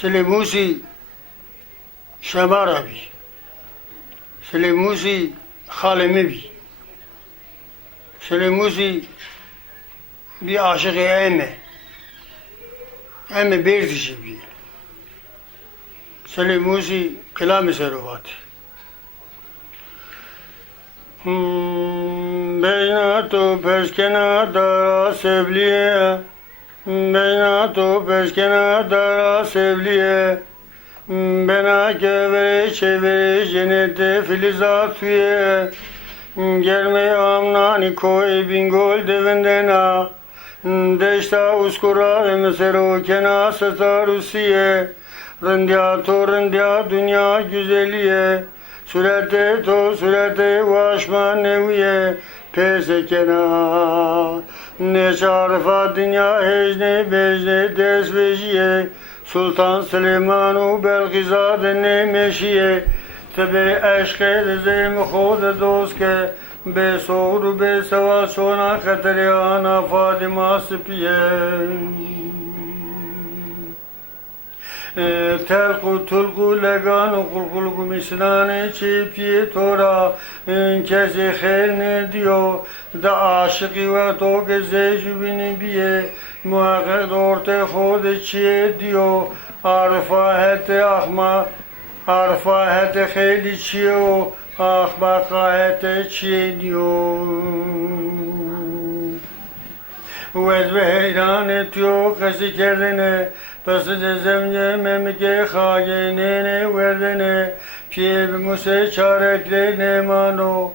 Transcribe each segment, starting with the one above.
سلیموسی شمارا بی سلیموسی خالمی بی سلیموسی بی عاشق امه بیردشی بی سلیموسی کلام سروات بینا تو پشکنا دارا سبلیه بینا تو پشکنا دارا سبلیه بنا که وره چه جنت فلزات تویه گرمه آمنانی کوی بینگول دوندنا دشتا اسکورا مصر و kena sata Rusiye rındya dünya güzeliye surete vaşma neviye pesekena ne şarfa dünya hecne becne desvejiye Sultan Süleyman Belgizade ne meşiye tebe eşke rezem khod dost ke बेसोर बेसवा सोना खतरियाना फातिमा पिए telku tulku leganu kulkulku misnane çipiye tora kezi khair ne diyor da aşıkı ve to geze jubini biye muhakkak orte khod çiye diyor arfa hete ahma arfa hete kheli çiyo ah bakayete çiğniyor ve heyran etiyor kası kendine pası cezemce memike hagenine verdene piye muse çarekle mano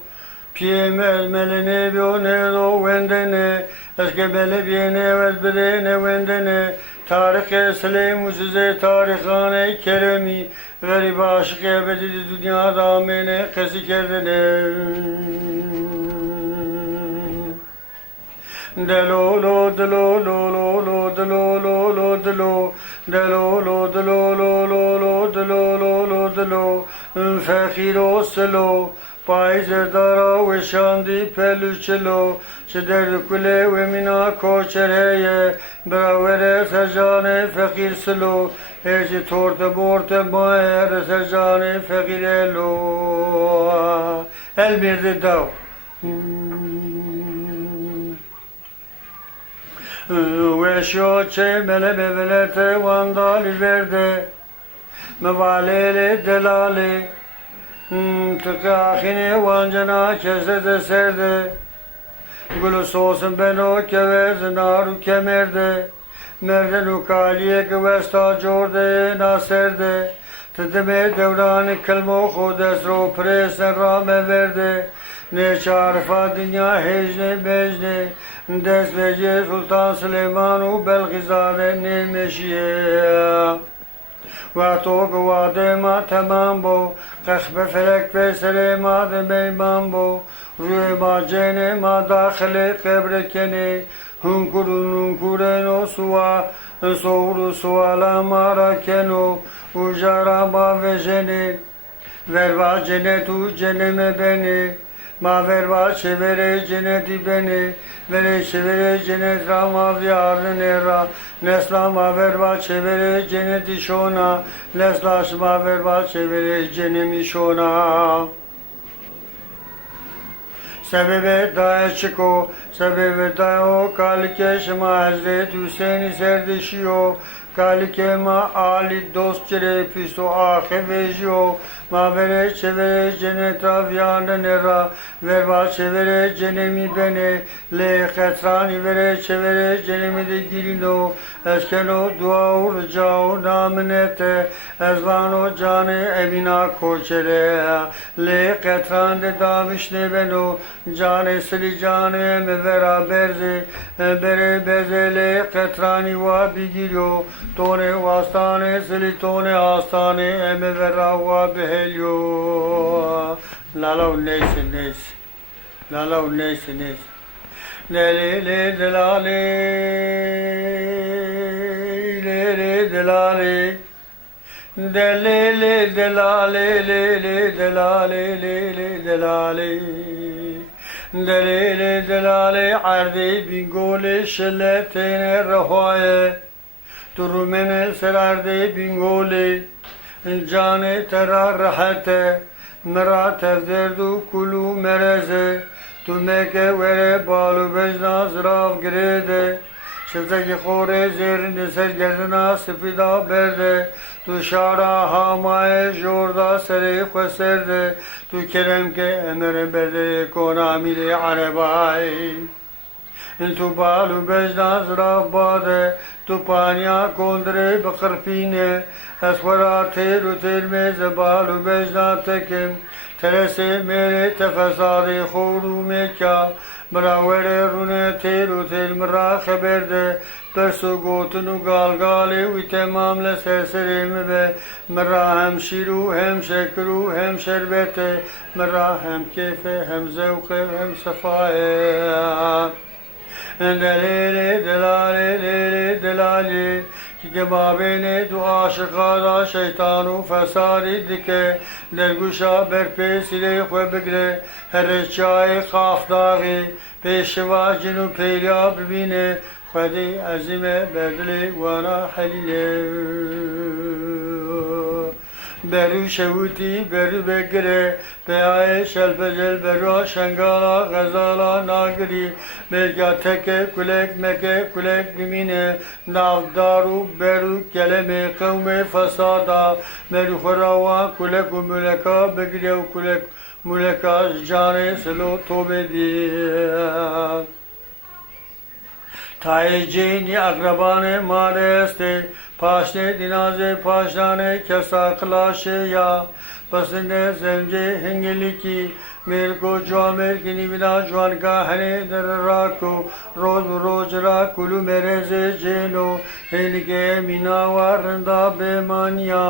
piye melmeline bione do vendene eske bele biene vezbene vendene Tarık Süleyman size tarihane keremi garip aşık ebedi dünyada mene kesi kerdene delolo delolo lolo delolo lo delo delolo delolo lolo delolo delo fakiro selo Payze dara ve şandi pelüçelo Çeder kule ve mina koçereye Bravere sejane fakir selo Eci torte borte maer sejane fakir elo El birdi dav Ve şoçe mele bevelete vandali verde Mevalele delali Tıkâhine vancana kesede serde Gülü soğusun ben o keverzi naru kemerde Merden ukaliye gıvesta corde naserde Tıdime devranı kılmo khudesro presen rame verde Ne çarfa dünya hecne mecne Dest vece Sultan Süleyman Belgizade ne meşiye Vato guvade ma tamam bo Kahve felek ve selema de beyman bo Rüyma cene ma dakhile kebrekene Hunkurun o suva Soğuru suala mara keno Ujara ma ve jene Verva cenetu ceneme beni Ma verva çevere ceneti beni Vere çevere cennet rama viyarne ra Nesla ma verva çevere cenneti şona Nesla ma verva çevere cennemi şona Sebebe daya çıko Sebebe daya o kalike şema Hazreti Hüseyin'i serdişiyor Kalike ma ali dost çere piso ahe vejiyor Ma vere çevere cennet avyanı nera Verva çevere cenemi bene Le khetrani vere çevere cenemi de girino Eskeno dua urcao namnete Ezvano cane evina koçere Le khetran de davişne beno Cane sili cane me vera berze Bere beze le khetrani va bigiro Tone vastane sili tone hastane eme vera va behe Helio Lala neyse Lala neyse Lele delale Lele delale Delele delale Lele delale Lele delale Delele delale Arde bingole şelletene rahoye من سرارده بینگولی جان ترا راحته مرا تردرد و کلو مرزه تو مکه وره بالو بجنا زراف گریده شفتکی خوره زیرین سرگردنا سفیدا برده تو شارا همای جوردا سری خسرده تو کرم که امر برده کنا میلی عربای تو بالو بجنا زراف باده تو پانیا کندره بخرپینه اسورا تیر و تیر میں زبالو بجنا تکم ترسه میره تفساری خورو میں کیا براوره رونه تیر و تیر مرا خبر ده پرسو گوتنو گالگالی وی تمام لسرسریم به مرا هم شیرو هم شکرو هم شربته مرا هم کیفه هم زوقه هم صفایه دلیلی دلالی لیلی دلالی که بابینه تو عاشقا شیطان و فساری دکه در گوشا بر پیسیلی خو بگره هر چای خاف داغی پیشوا جنو پیلیا ببینه خودی عظیمه بدلی وانا حلیه برو شوتی برو بگره به آی شلپجل برو شنگالا غزالا ناگری برگا تکه کلک مکه کلک بمینه نافدارو برو کلمه قوم فسادا برو خراوا کلک و ملکا بگره و کلک ملکا جان سلو توبه دی تایجینی اقربان ماره استه پاشنه دینازه پاشنانه کسا کلاشه یا پسنده زنجه هنگلی کی میرے کو جوامر کی نیوینا جوان کا ہنے در راکو روز روز را کلو میرے سے جینو ہن کے مینا وارندا بے مانیا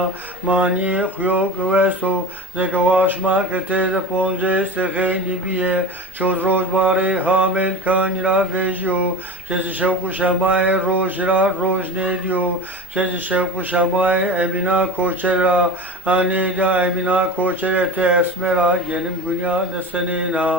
مانی خیوک ویسو زگواش ما کتے د پونجے سے غینی بیے چوز روز بارے حامل کانی را ویجیو کسی شوق شمائے روز را روز نیدیو کسی شوق شمائے امینا کوچرا آنی دا امینا کوچرا تے اسمرا گلم گنیا دسنینا